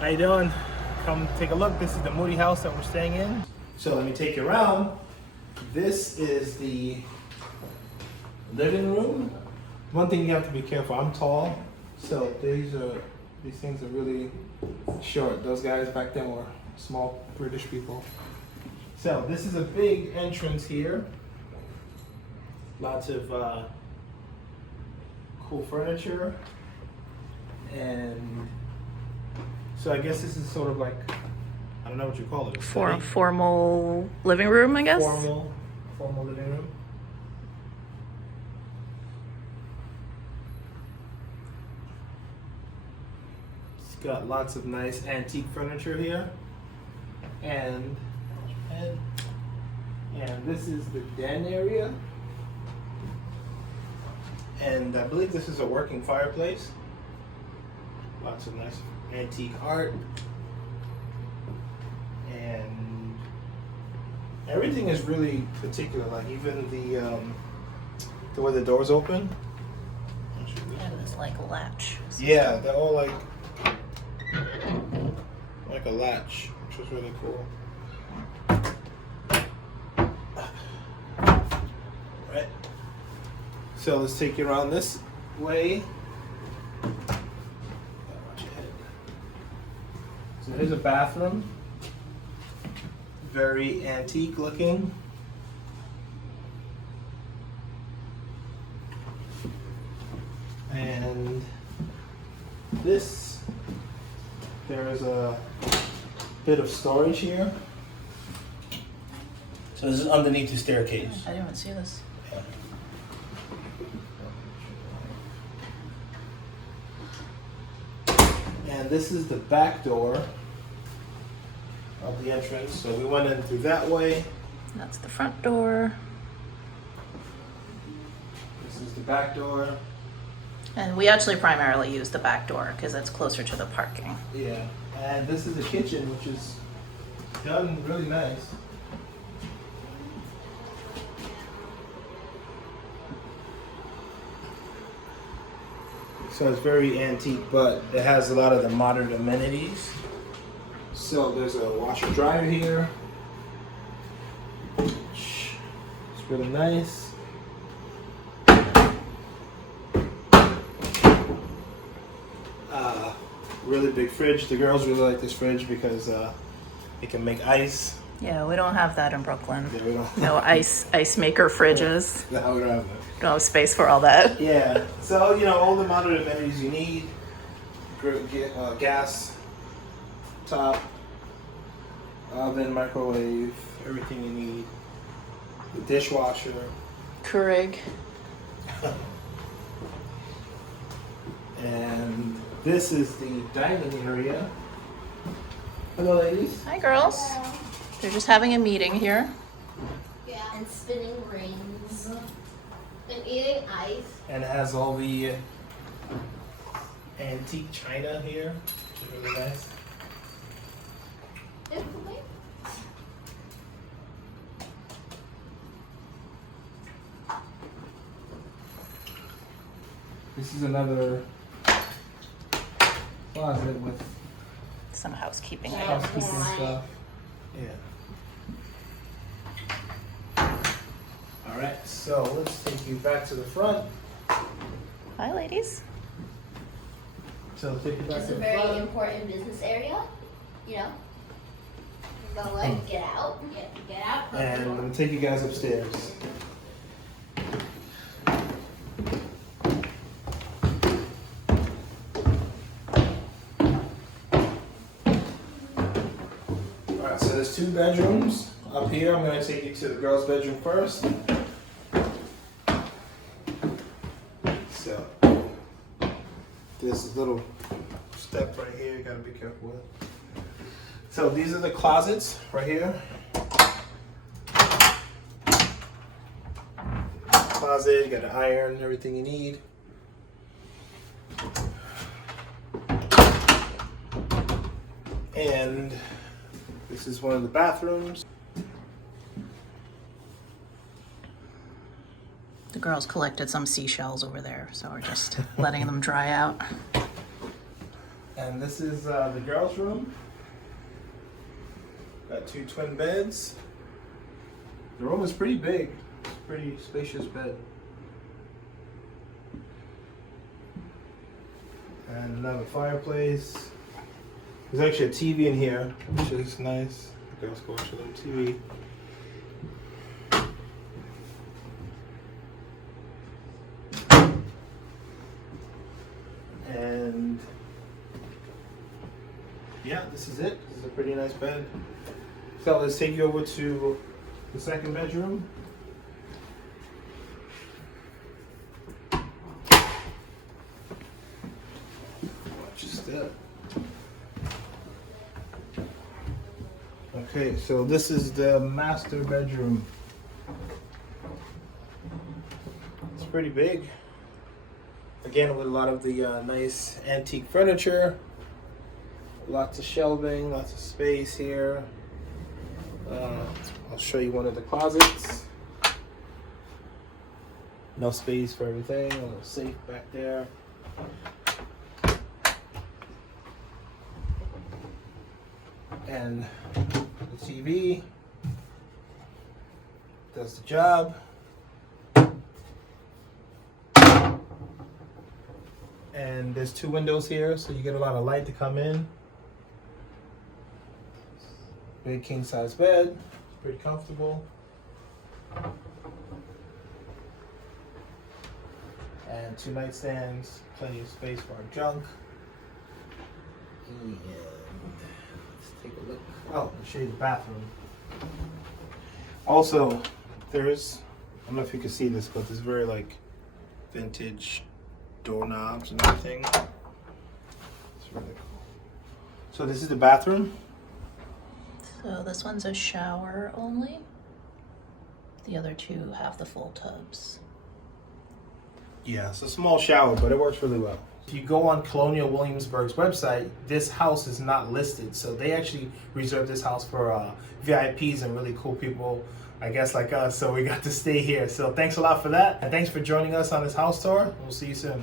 How you doing? Come take a look. This is the Moody house that we're staying in. So let me take you around. This is the living room. One thing you have to be careful. I'm tall, so these things are really short. Those guys back then were small British people. So this is a big entrance here. Lots of cool furniture, and so I guess this is sort of like, I don't know what you call it. Formal living room, I guess. Formal living room. It's got lots of nice antique furniture here, and this is the den area. And I believe this is a working fireplace. Lots of nice antique art. And everything is really particular, like even the way the doors open. And it's like a latch. Yeah, they're all like a latch, which was really cool. Right. So let's take you around this way. So here's a bathroom. Very antique looking. And there is a bit of storage here. So this is underneath the staircase. I didn't even see this. Yeah. And this is the back door of the entrance. So we went in through that way. That's the front door. This is the back door. And we actually primarily use the back door because it's closer to the parking. Yeah. And this is the kitchen, which is done really nice. So it's very antique, but it has a lot of the modern amenities. So there's a washer dryer here, which is really nice. Really big fridge. The girls really like this fridge because it can make ice. Yeah, we don't have that in Brooklyn. Yeah, we don't. No ice maker fridges. No, we don't have that. Don't have space for all that. Yeah, so all the modern amenities you need, gas, top, oven, microwave, everything you need, the dishwasher. Keurig. And this is the dining area. Hello, ladies. Hi, girls. They're just having a meeting here. Yeah, and spinning rings. And eating ice. And it has all the antique china here, which is really nice. This is another closet with Some housekeeping. housekeeping stuff. Yeah. All right, so let's take you back to the front. Hi, ladies. So take you back It's to a the very front. important business area. Go like, get out. Get out. And I'm gonna take you guys upstairs. Alright, so there's 2 bedrooms up here. I'm gonna take you to the girls' bedroom first. So this little step right here, you gotta be careful with. So these are the closets right here. Closet, you got an iron, everything you need. And this is one of the bathrooms. The girls collected some seashells over there, so we're just letting them dry out. And this is the girls' room. Got 2 twin beds. The room is pretty big. It's a pretty spacious bed. And another fireplace. There's actually a TV in here, which is nice. The girls go watch a little TV. And yeah, this is it. This is a pretty nice bed. So let's take you over to the second bedroom. Watch your step. Okay, so this is the master bedroom. It's pretty big. Again, with a lot of the nice antique furniture. Lots of shelving, lots of space here. I'll show you one of the closets. No space for everything. A little safe back there. And the TV does the job. And there's 2 windows here, so you get a lot of light to come in. Big king size bed, pretty comfortable. And 2 nightstands, plenty of space for our junk. And let's take a look. Oh, I'll show you the bathroom. Also, there's, I don't know if you can see this, but there's very like vintage doorknobs and everything. It's really cool. So this is the bathroom. So this one's a shower only. The other 2 have the full tubs. Yeah, it's a small shower, but it works really well. If you go on Colonial Williamsburg's website, this house is not listed. So they actually reserved this house for VIPs and really cool people, I guess, like us. So we got to stay here. So thanks a lot for that. And thanks for joining us on this house tour. We'll see you soon.